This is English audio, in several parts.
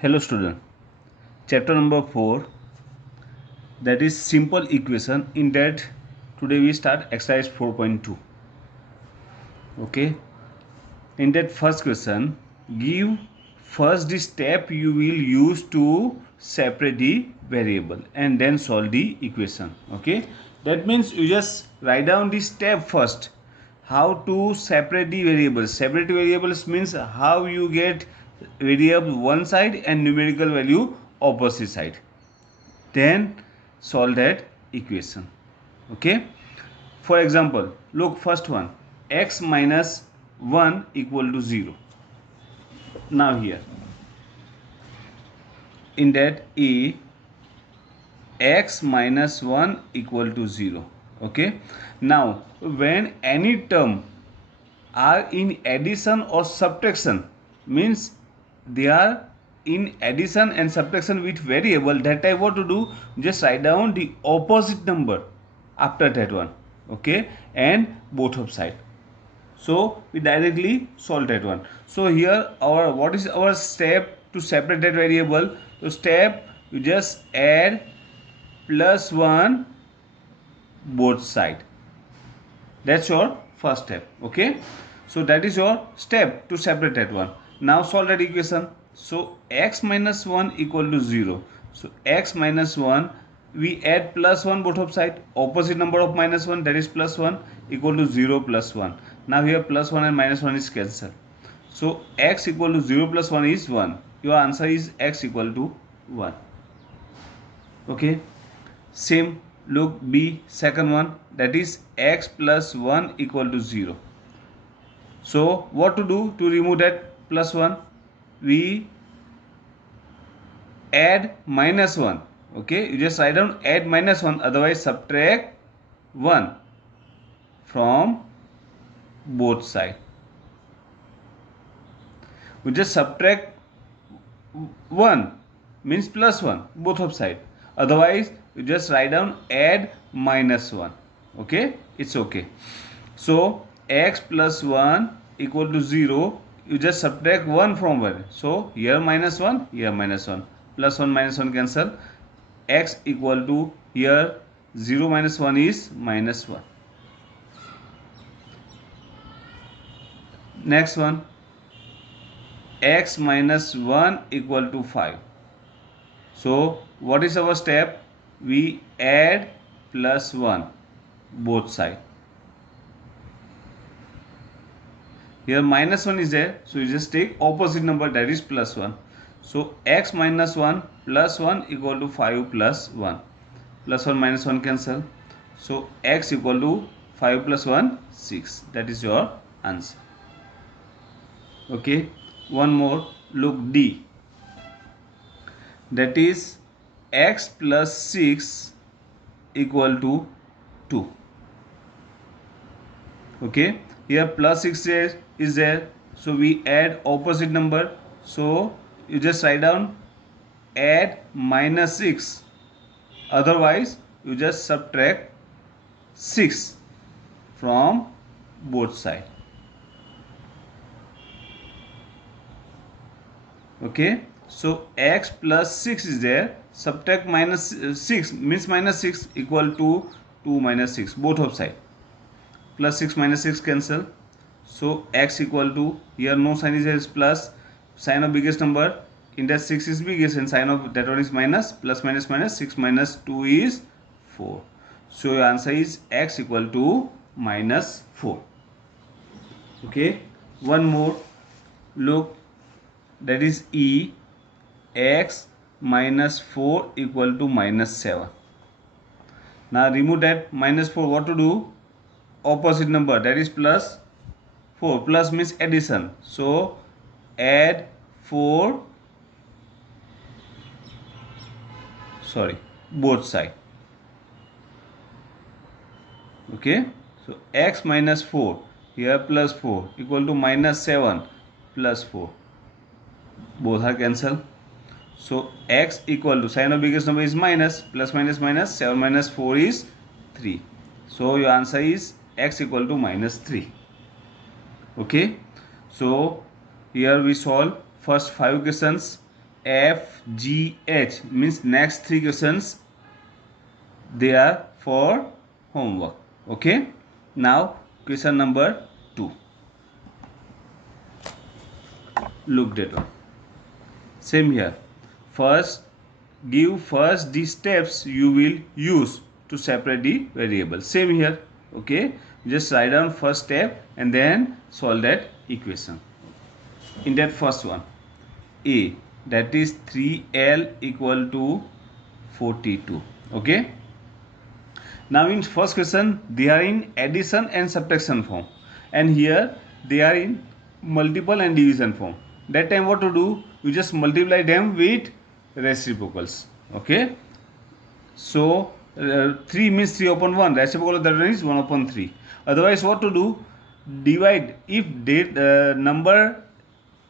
Hello student, chapter number 4, that is simple equation. In that today we start exercise 4.2. Okay, in that first question, give first the step you will use to separate the variable and then solve the equation. Okay, that means you just write down the step first, how to separate the variables. Separate variables means how you get variable one side and numerical value opposite side, then solve that equation. Okay, for example, look, first one, x minus 1 equal to 0. Now here in that a, x minus 1 equal to 0. Okay, now when any term are in addition or subtraction, means they are in addition and subtraction with variable, that time what to do, just write down the opposite number after that one. Okay, and both of side, so we directly solve that one. So here our, what is our step to separate that variable? So step, you just add plus 1 both side. That's your first step. Okay, so that is your step to separate that one. Now solve that equation. So x minus 1 equal to 0. So x minus 1, we add plus 1 both of side, opposite number of minus 1, that is plus 1, equal to 0 plus 1. Now here plus 1 and minus 1 is cancelled, so x equal to 0 plus 1 is 1. Your answer is x equal to 1. Okay, same, look B, second one, that is x plus 1 equal to 0. So what to do to remove that plus 1? We add minus 1. Okay, you just write down add minus 1, otherwise subtract 1 from both side. We just subtract 1 means plus 1 both of side, otherwise you just write down add minus 1. Okay, it's okay. So x plus 1 equal to 0, you just subtract 1 from 1. So here minus 1, here minus 1, plus 1 minus 1 cancel, x equal to, here 0 minus 1 is minus 1. Next one, x minus 1 equal to 5. So what is our step? We add plus 1 both side. Here minus 1 is there, so you just take opposite number, that is plus 1. So x minus 1 plus 1 equal to 5 plus 1. Plus 1 minus 1 cancel. So x equal to 5 plus 1, 6. That is your answer. Okay, one more, look D. That is x plus 6 equal to 2. Okay, here plus 6 is there, so we add opposite number. So you just write down add minus 6, otherwise you just subtract 6 from both side. Okay, so x plus 6 is there, subtract minus 6 means minus 6 equal to 2 minus 6 both of side, plus 6 minus 6 cancel. So x equal to, here no sign is plus, sign of biggest number in that 6 is biggest and sign of that one is minus, plus minus minus, 6 minus 2 is 4. So your answer is x equal to minus 4. Okay, one more, look, that is E, x minus 4 equal to minus 7. Now remove that minus 4, what to do? Opposite number, that is plus 4, plus means addition, so add 4, both side. Okay, so x minus 4, here plus 4 equal to minus 7 plus 4, both are cancel. So x equal to, sign of biggest number is minus, plus minus minus, 7 minus 4 is 3. So your answer is x equal to minus 3. Okay, so here we solve first 5 questions F, G, H means next three questions, they are for homework. Okay. Now question number 2. Look that one. Same here. First, give first the steps you will use to separate the variable. Same here. Okay. Just write down first step and then solve that equation. In that first one, A, that is 3L equal to 42. Okay. Now in first question, they are in addition and subtraction form, and here they are in multiple and division form. That time what to do? You just multiply them with reciprocals. Okay. So 3 means 3 upon 1. Reciprocal of that one is 1 upon 3. Otherwise what to do? Divide. If the number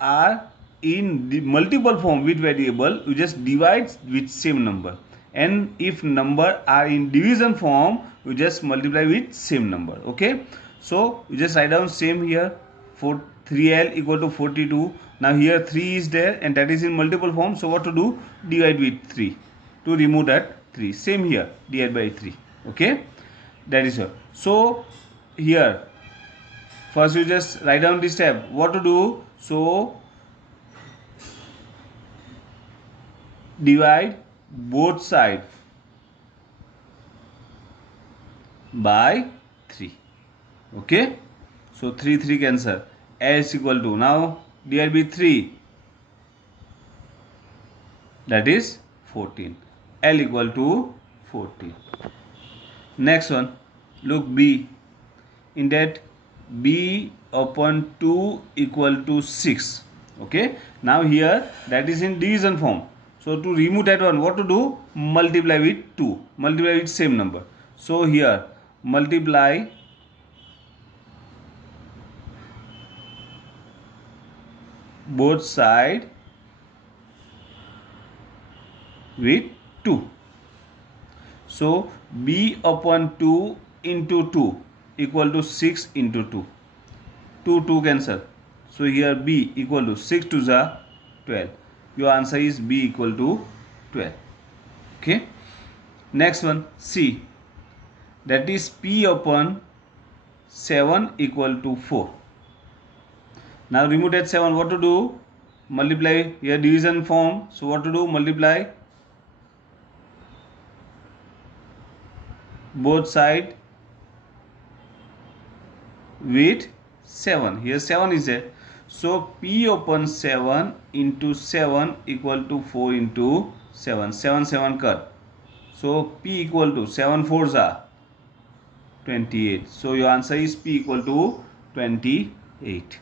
are in the multiple form with variable, you just divide with same number. And if number are in division form, you just multiply with same number. Okay. So you just write down same here. 3L equal to 42. Now here 3 is there and that is in multiple form. So what to do? Divide with 3 to remove that 3. Same here, divide by 3. Okay. That is all. So here first you just write down this step. What to do? So divide both sides by 3. Okay. So 3 cancel. S equal to, now divide by 3, that is 14. L equal to 14. Next one, look B. In that B upon 2 equal to 6. Okay. Now here that is in division form. So to remove that one, what to do? Multiply with 2. Multiply with same number. So here multiply both side with 2. So B upon 2 into 2 equal to 6 into 2. 2 cancel. So here B equal to 6 to the 12. Your answer is B equal to 12. Okay. Next one, C. That is P upon 7 equal to 4. Now remove that 7. What to do? Multiply here division form. So what to do? Multiply both side with 7. Here 7 is there. So P upon 7 into 7 equal to 4 into 7. 7 cut. So P equal to 7 4s are 28. So your answer is P equal to 28.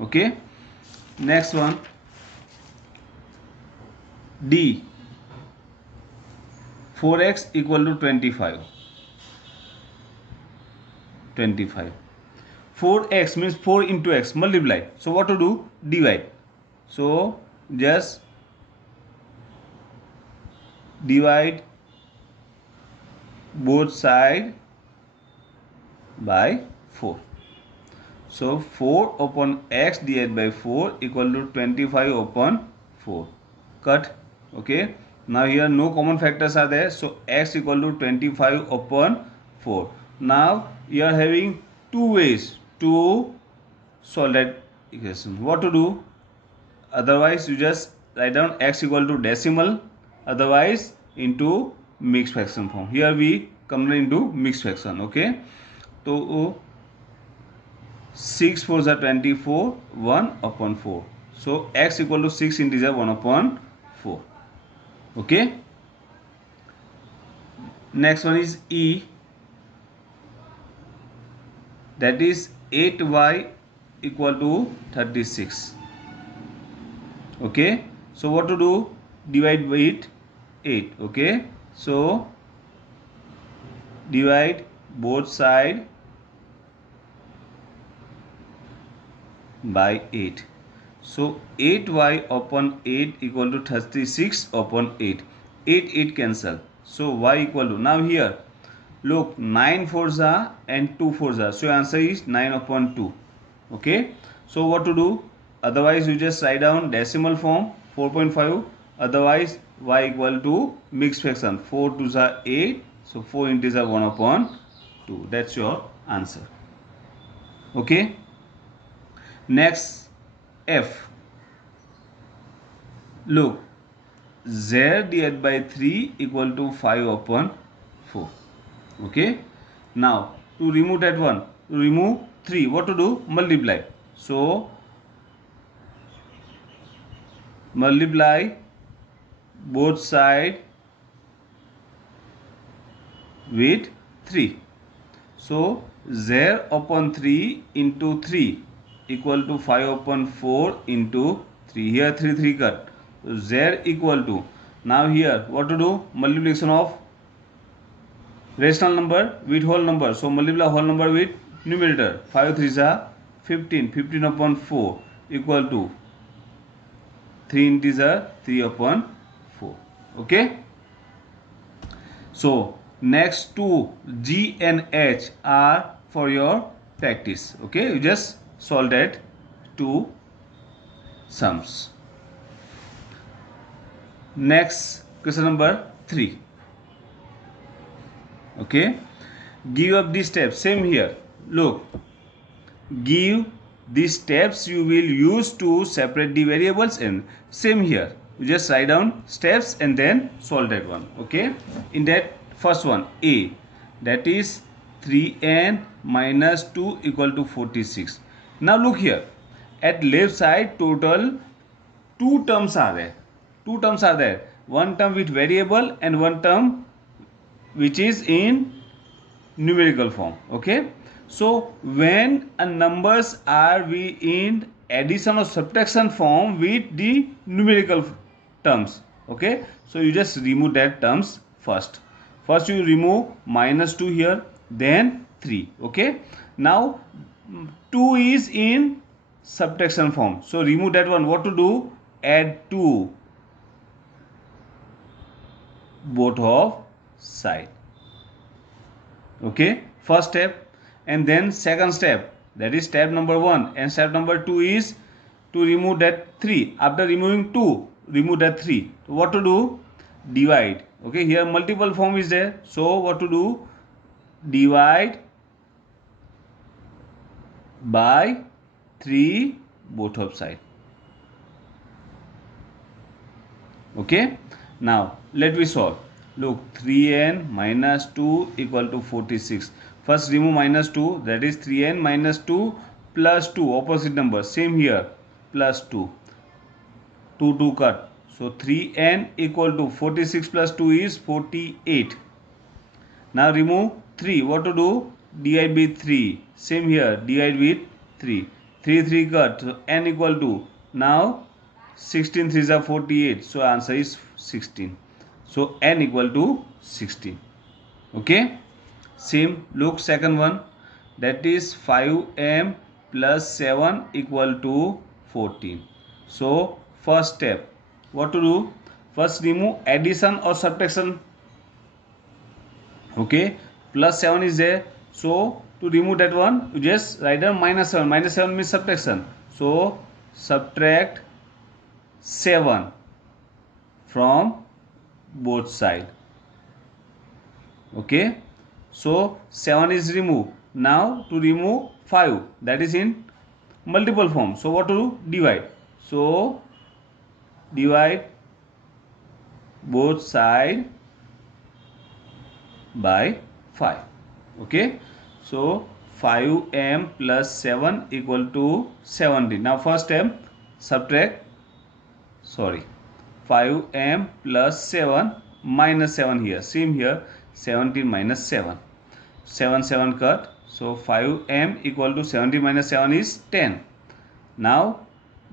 Okay. Next one, D. 4x equal to 25. 4x means 4 into x, multiply. So what to do? Divide. So just divide both side by 4. So 4 upon x divided by 4 equal to 25 upon 4. Cut. Okay. Now here no common factors are there. So x equal to 25 upon 4. Now you are having two ways to solve that equation. What to do? Otherwise you just write down x equal to decimal, otherwise into mixed fraction form. Here we come into mixed fraction. Okay. So 6 4s are 24, 1 upon 4. So x equal to 6 integer 1 upon 4. Okay. Next one is E. That is 8y equal to 36. Okay. So what to do? Divide with 8. Okay. So divide both side by 8. So 8y upon 8 equal to 36 upon 8. 8 cancel. So y equal to, now here look, 9 4s are and 2 4s are. So your answer is 9 upon 2. Okay. So what to do? Otherwise you just write down decimal form 4.5 otherwise y equal to mixed fraction. 4 2s are 8, so 4 integer 1 upon 2. That's your answer. Okay, next f. Look, z divided by 3 equal to 5 upon 4. Okay, now to remove that one, to remove 3, what to do? Multiply. So multiply both side with 3. So z upon 3 into 3 equal to 5 upon 4 into 3. Here 3 3 cut. So z equal to, now here what to do? Multiplication of rational number with whole number. So multiply whole number with numerator. 5 3s are 15. 15 upon 4 equal to 3 integer 3 upon 4. Okay. So next two G and H are for your practice. Okay, you just solve that two sums. Next question number 3. Okay, give up these steps. Same here. Look, give these steps you will use to separate the variables, and same here. You just write down steps and then solve that one. Okay, in that first one A, that is 3n minus 2 equal to 46. Now look here, at left side total two terms are there. Two terms are there. One term with variable and one term which is in numerical form. Okay, so when a numbers are in addition or subtraction form with the numerical terms, okay, so you just remove that terms first. First you remove minus 2 here, then 3. Okay, now 2 is in subtraction form, so remove that one. What to do? Add 2 both of side. Okay, first step. And then second step, that is step number 1, and step number 2 is to remove that 3. After removing 2, remove that 3. So what to do? Divide. Okay, here multiple form is there, so what to do? Divide by 3 both of side. Okay, now let me solve. Look, 3n minus 2 equal to 46. First remove minus 2, that is 3n minus 2 plus 2, opposite number. Same here, plus 2. 2 2 cut. So 3n equal to 46 plus 2 is 48. Now remove 3. What to do? Divide with 3. Same here, divide with 3. 3 3 cut. So n equal to, now 16 3s are 48. So answer is 16. So n equal to 16. Okay, same. Look, second one, that is 5m plus 7 equal to 14. So first step, what to do? First remove addition or subtraction. Okay, plus 7 is there, so to remove that one you just write down minus 7. Minus 7 means subtraction, so subtract 7 from both side. Okay, so 7 is removed. Now to remove 5, that is in multiple form, so what to do? Divide. So divide both side by 5. Okay, so 5m plus 7 equal to 17. Now first step, subtract, 5m plus 7 minus 7 here. Same here, 17 minus 7. 7 7 cut. So 5m equal to 17 minus 7 is 10. Now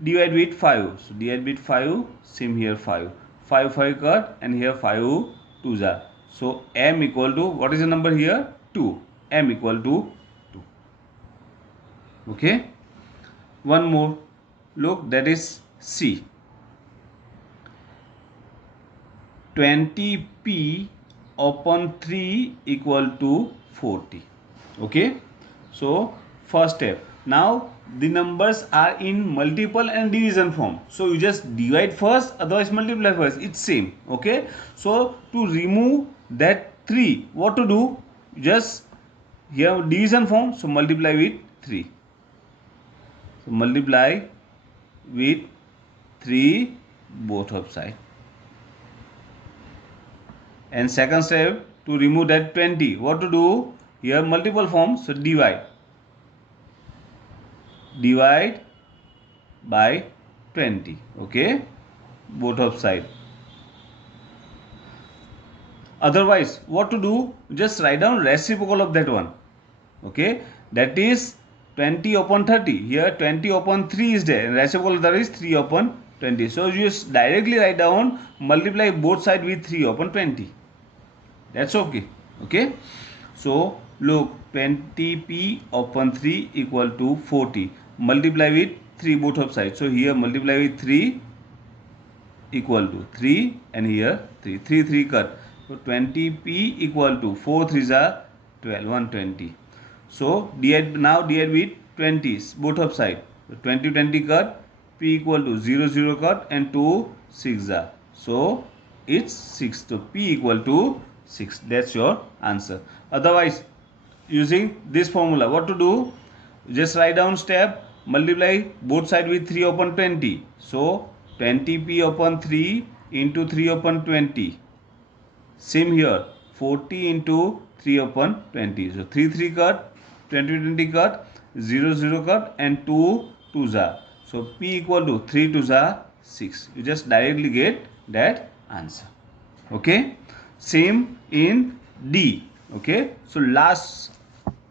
divide with 5. So divide with 5. Same here, 5. 5 5 cut, and here 5 2s are. So m equal to, what is the number here? 2. M equal to 2. Okay. One more. Look, that is C. 20p upon 3 equal to 40. Okay, so first step, now the numbers are in multiple and division form, so you just divide first, otherwise multiply first, it's same. Okay, so to remove that 3, what to do? Just here division form, so multiply with 3. So multiply with 3 both of side. And second step, to remove that 20, what to do? Here multiple form, so divide by 20. Okay, both of side. Otherwise, what to do? Just write down reciprocal of that one. Okay, that is 20 upon 30. Here 20 upon 3 is there, and reciprocal of that is 3 upon 20. So you just directly write down, multiply both side with 3 upon 20. That's okay. Okay, so look, 20p upon 3 equal to 40. Multiply with 3 both of sides. So here multiply with 3 equal to 3, and here 3 cut. So 20p equal to 4 3s are 12, 120. So divide with 20s both of side. So 20 cut, p equal to 0 cut, and 2 6 are. So it's 6. So p equal to 6. That's your answer. Otherwise, using this formula, what to do? Just write down step, multiply both side with 3 upon 20. So 20p upon 3 into 3 upon 20. Same here, 40 into 3 upon 20. So 3 cut, 20 cut, 0 cut, and 2 2s are. So p equal to 3 2s are 6. You just directly get that answer. Okay, same in D. Okay, so last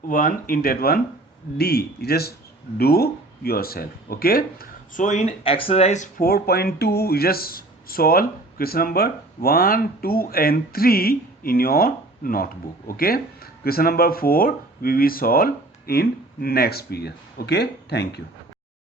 one in that one, D, you just do yourself. Okay, so in exercise 4.2, you just solve question number 1, 2 and 3 in your notebook. Okay, question number 4 we will solve in next period. Okay, thank you.